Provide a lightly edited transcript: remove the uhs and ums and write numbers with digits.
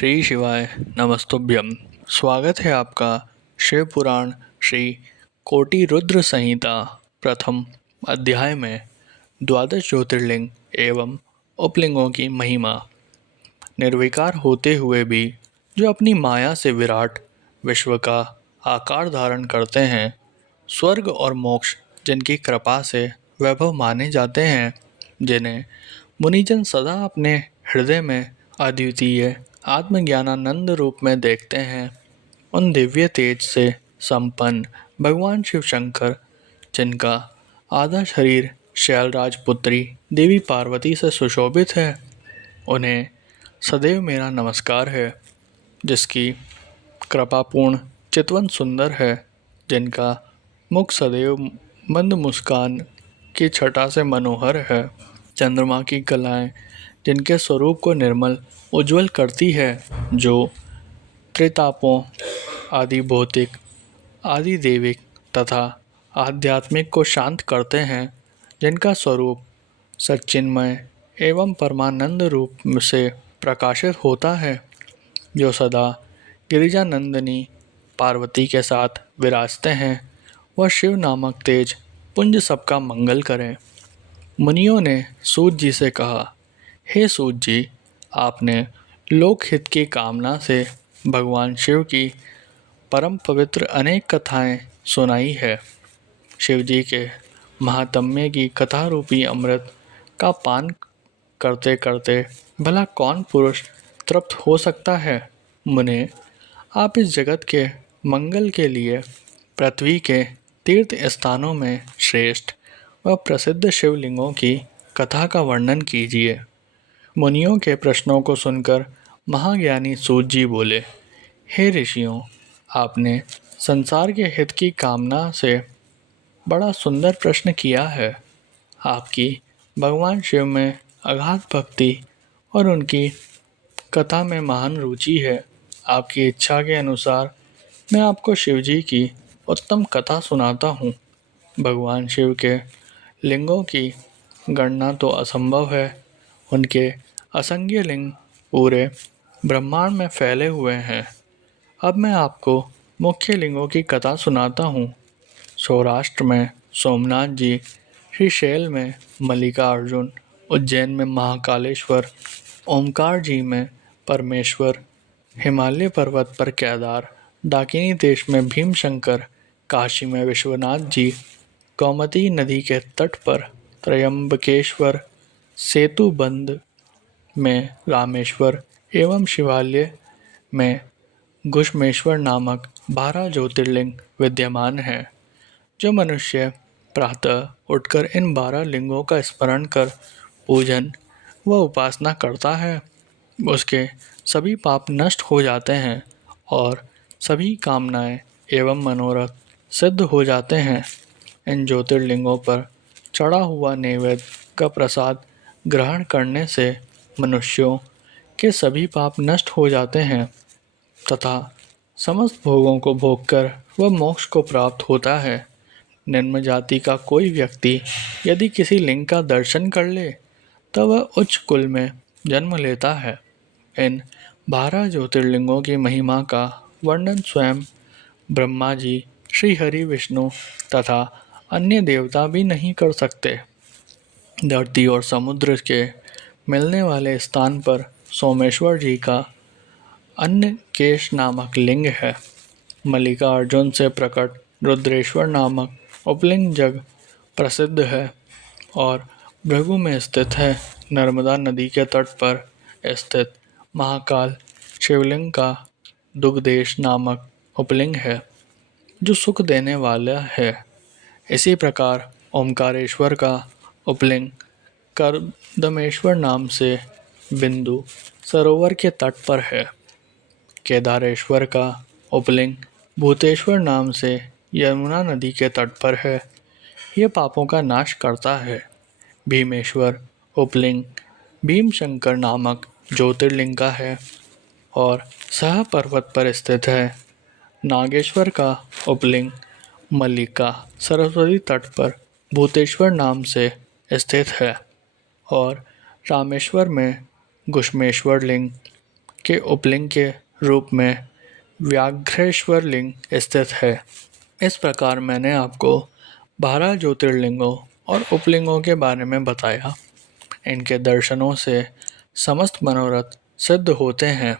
श्री शिवाय नमस्तुभ्यम। स्वागत है आपका शिव पुराण श्री कोटि रुद्र संहिता प्रथम अध्याय में द्वादश ज्योतिर्लिंग एवं उपलिंगों की महिमा। निर्विकार होते हुए भी जो अपनी माया से विराट विश्व का आकार धारण करते हैं, स्वर्ग और मोक्ष जिनकी कृपा से वैभव माने जाते हैं, जिन्हें मुनिजन सदा अपने हृदय में अद्वितीय आत्मज्ञानानंद रूप में देखते हैं, उन दिव्य तेज से संपन्न भगवान शिव शंकर, जिनका आधा शरीर शैलराज पुत्री देवी पार्वती से सुशोभित है, उन्हें सदैव मेरा नमस्कार है। जिसकी कृपापूर्ण चितवन सुंदर है, जिनका मुख सदैव मंद मुस्कान की छटा से मनोहर है, चंद्रमा की कलाएं जिनके स्वरूप को निर्मल उज्जवल करती है, जो त्रितापों आदि भौतिक आदि देविक तथा आध्यात्मिक को शांत करते हैं, जिनका स्वरूप सच्चिन्मय एवं परमानंद रूप से प्रकाशित होता है, जो सदा गिरिजानंदिनी पार्वती के साथ विराजते हैं, वह शिव नामक तेज पुंज सबका मंगल करें। मुनियों ने सूत जी से कहा, हे सूत जी, आपने लोकहित की कामना से भगवान शिव की परम पवित्र अनेक कथाएं सुनाई है। शिव जी के महात्म्य की कथा रूपी अमृत का पान करते करते भला कौन पुरुष तृप्त हो सकता है। मुने, आप इस जगत के मंगल के लिए पृथ्वी के तीर्थ स्थानों में श्रेष्ठ व प्रसिद्ध शिवलिंगों की कथा का वर्णन कीजिए। मुनियों के प्रश्नों को सुनकर महाज्ञानी सूत जी बोले, हे ऋषियों, आपने संसार के हित की कामना से बड़ा सुंदर प्रश्न किया है। आपकी भगवान शिव में अगाध भक्ति और उनकी कथा में महान रुचि है। आपकी इच्छा के अनुसार मैं आपको शिव जी की उत्तम कथा सुनाता हूँ। भगवान शिव के लिंगों की गणना तो असंभव है। उनके असंख्य लिंग पूरे ब्रह्मांड में फैले हुए हैं। अब मैं आपको मुख्य लिंगों की कथा सुनाता हूँ। सौराष्ट्र में सोमनाथ जी, श्रीशैल में मल्लिकार्जुन, उज्जैन में महाकालेश्वर, ओमकार जी में परमेश्वर, हिमालय पर्वत पर केदार, डाकिनी देश में भीमशंकर, काशी में विश्वनाथ जी, गोमती नदी के तट पर त्रयंबकेश्वर, सेतुबंध में रामेश्वर एवं शिवालय में घुश्मेश्वर नामक 12 ज्योतिर्लिंग विद्यमान हैं। जो मनुष्य प्रातः उठकर इन 12 लिंगों का स्मरण कर पूजन व उपासना करता है, उसके सभी पाप नष्ट हो जाते हैं और सभी कामनाएं एवं मनोरथ सिद्ध हो जाते हैं। इन ज्योतिर्लिंगों पर चढ़ा हुआ नैवेद्य का प्रसाद ग्रहण करने से मनुष्यों के सभी पाप नष्ट हो जाते हैं तथा समस्त भोगों को भोगकर वह मोक्ष को प्राप्त होता है। निम्न जाति का कोई व्यक्ति यदि किसी लिंग का दर्शन कर ले, तब वह उच्च कुल में जन्म लेता है। इन 12 ज्योतिर्लिंगों की महिमा का वर्णन स्वयं ब्रह्मा जी, श्री हरि विष्णु तथा अन्य देवता भी नहीं कर सकते। धरती और समुद्र के मिलने वाले स्थान पर सोमेश्वर जी का अन्य केश नामक लिंग है। मल्लिकार्जुन से प्रकट रुद्रेश्वर नामक उपलिंग जग प्रसिद्ध है और भृगु में स्थित है। नर्मदा नदी के तट पर स्थित महाकाल शिवलिंग का दुग्धेश नामक उपलिंग है, जो सुख देने वाला है। इसी प्रकार ओमकारेश्वर का उपलिंग कर्दमेश्वर नाम से बिंदु सरोवर के तट पर है। केदारेश्वर का उपलिंग भूतेश्वर नाम से यमुना नदी के तट पर है। यह पापों का नाश करता है। भीमेश्वर उपलिंग भीमशंकर नामक ज्योतिर्लिंग का है और सह पर्वत पर स्थित है। नागेश्वर का उपलिंग मल्लिका सरस्वती तट पर भूतेश्वर नाम से स्थित है और रामेश्वर में घुश्मेश्वर लिंग के उपलिंग के रूप में व्याघ्रेश्वर लिंग स्थित है। इस प्रकार मैंने आपको 12 ज्योतिर्लिंगों और उपलिंगों के बारे में बताया। इनके दर्शनों से समस्त मनोरथ सिद्ध होते हैं।